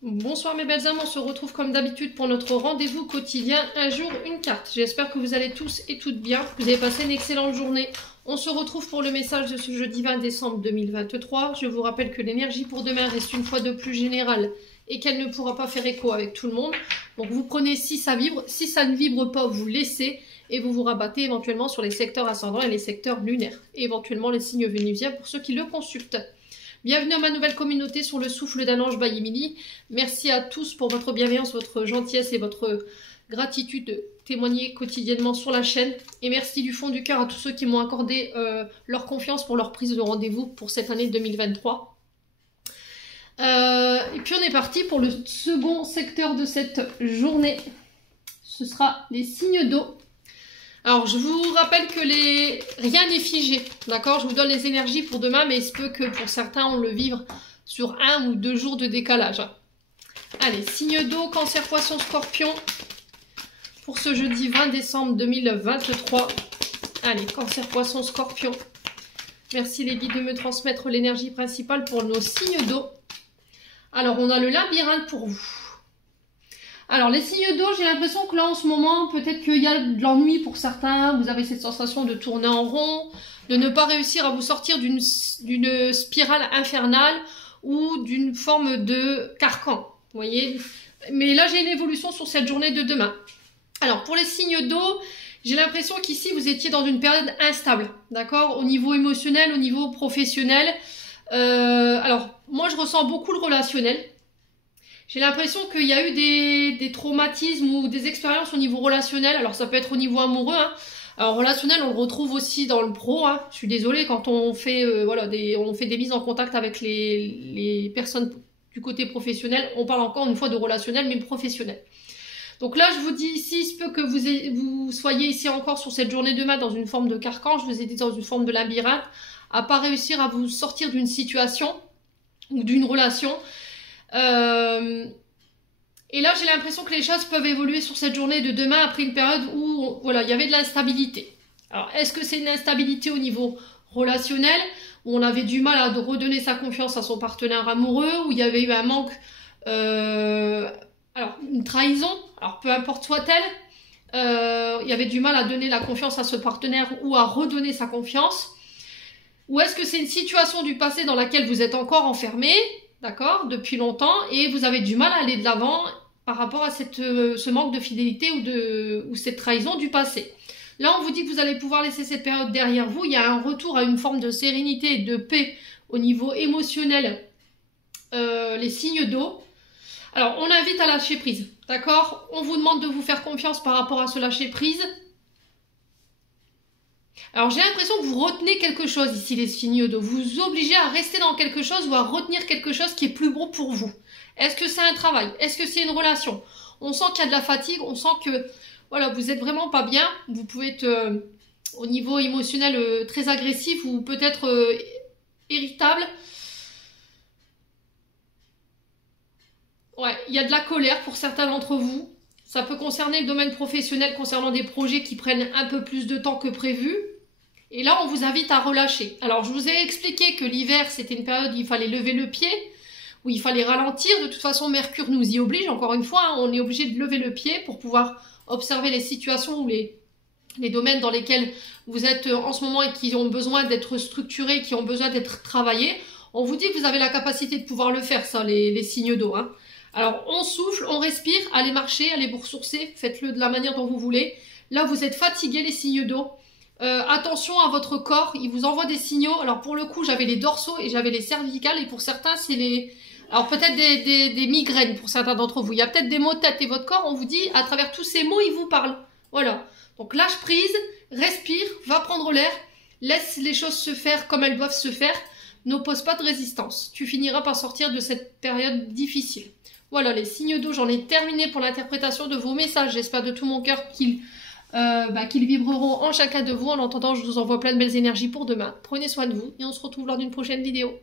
Bonsoir mes belles âmes, on se retrouve comme d'habitude pour notre rendez-vous quotidien, un jour, une carte. J'espère que vous allez tous et toutes bien, que vous avez passé une excellente journée. On se retrouve pour le message de ce jeudi 20 décembre 2023. Je vous rappelle que l'énergie pour demain reste une fois de plus générale et qu'elle ne pourra pas faire écho avec tout le monde. Donc vous prenez si ça vibre, si ça ne vibre pas, vous laissez et vous vous rabattez éventuellement sur les secteurs ascendants et les secteurs lunaires. Et éventuellement les signes vénusiens pour ceux qui le consultent. Bienvenue à ma nouvelle communauté sur le souffle d'un ange by Emily. Merci à tous pour votre bienveillance, votre gentillesse et votre gratitude de témoigner quotidiennement sur la chaîne. Et merci du fond du cœur à tous ceux qui m'ont accordé leur confiance pour leur prise de rendez-vous pour cette année 2023. Et puis on est parti pour le second secteur de cette journée. Ce sera les signes d'eau. Alors, je vous rappelle que rien n'est figé, d'accord? Je vous donne les énergies pour demain, mais il se peut que pour certains, on le vive sur 1 ou 2 jours de décalage. Allez, signe d'eau, cancer, poisson, scorpion, pour ce jeudi 20 décembre 2023. Allez, cancer, poisson, scorpion. Merci les guides de me transmettre l'énergie principale pour nos signes d'eau. Alors, on a le labyrinthe pour vous. Alors, les signes d'eau, j'ai l'impression que là, en ce moment, peut-être qu'il y a de l'ennui pour certains. Vous avez cette sensation de tourner en rond, de ne pas réussir à vous sortir d'une spirale infernale ou d'une forme de carcan. Vous voyez? Mais là, j'ai une évolution sur cette journée de demain. Alors, pour les signes d'eau, j'ai l'impression qu'ici, vous étiez dans une période instable. D'accord? Au niveau émotionnel, au niveau professionnel. Alors, moi, je ressens beaucoup le relationnel. J'ai l'impression qu'il y a eu des traumatismes ou des expériences au niveau relationnel. Alors, ça peut être au niveau amoureux. Hein. Alors, relationnel, on le retrouve aussi dans le pro. Hein. Je suis désolée, quand on fait, on fait des mises en contact avec les personnes du côté professionnel, on parle encore une fois de relationnel, mais professionnel. Donc là, je vous dis ici, il se peut que vous soyez ici encore sur cette journée de demain dans une forme de carcan. Je vous ai dit dans une forme de labyrinthe, à pas réussir à vous sortir d'une situation ou d'une relation. Et là j'ai l'impression que les choses peuvent évoluer sur cette journée de demain après une période où voilà, il y avait de l'instabilité. Alors est-ce que c'est une instabilité au niveau relationnel où on avait du mal à redonner sa confiance à son partenaire amoureux, où il y avait eu un manque, alors une trahison, alors peu importe soit-elle, il y avait du mal à donner la confiance à ce partenaire ou à redonner sa confiance, ou est-ce que c'est une situation du passé dans laquelle vous êtes encore enfermé, d'accord, depuis longtemps, et vous avez du mal à aller de l'avant par rapport à ce manque de fidélité ou cette trahison du passé. Là, on vous dit que vous allez pouvoir laisser cette période derrière vous. Il y a un retour à une forme de sérénité et de paix au niveau émotionnel, les signes d'eau. Alors, on invite à lâcher prise, d'accord? On vous demande de vous faire confiance par rapport à ce lâcher prise. Alors j'ai l'impression que vous retenez quelque chose ici, les signes d'eau. Vous vous obligez à rester dans quelque chose ou à retenir quelque chose qui est plus gros pour vous. Est-ce que c'est un travail? Est-ce que c'est une relation? On sent qu'il y a de la fatigue, on sent que voilà, vous êtes vraiment pas bien. Vous pouvez être au niveau émotionnel très agressif ou peut-être irritable. Ouais, il y a de la colère pour certains d'entre vous. Ça peut concerner le domaine professionnel concernant des projets qui prennent un peu plus de temps que prévu. Et là, on vous invite à relâcher. Alors, je vous ai expliqué que l'hiver, c'était une période où il fallait lever le pied, où il fallait ralentir. De toute façon, Mercure nous y oblige. Encore une fois, hein, on est obligé de lever le pied pour pouvoir observer les situations ou les domaines dans lesquels vous êtes en ce moment et qui ont besoin d'être structurés, qui ont besoin d'être travaillés. On vous dit que vous avez la capacité de pouvoir le faire, ça, les signes d'eau. Hein. Alors, on souffle, on respire, allez marcher, allez vous ressourcer, faites-le de la manière dont vous voulez. Là, vous êtes fatigués, les signes d'eau. Attention à votre corps, il vous envoie des signaux. Alors, pour le coup, j'avais les dorsaux et j'avais les cervicales. Et pour certains, c'est les... Alors, peut-être des migraines pour certains d'entre vous. Il y a peut-être des maux de tête et votre corps, on vous dit, à travers tous ces mots, il vous parle. Voilà. Donc, lâche prise, respire, va prendre l'air, laisse les choses se faire comme elles doivent se faire. N'oppose pas de résistance. Tu finiras par sortir de cette période difficile. Voilà, les signes d'eau, j'en ai terminé pour l'interprétation de vos messages. J'espère de tout mon cœur qu'ils vibreront en chacun de vous. En attendant, je vous envoie plein de belles énergies pour demain. Prenez soin de vous et on se retrouve lors d'une prochaine vidéo.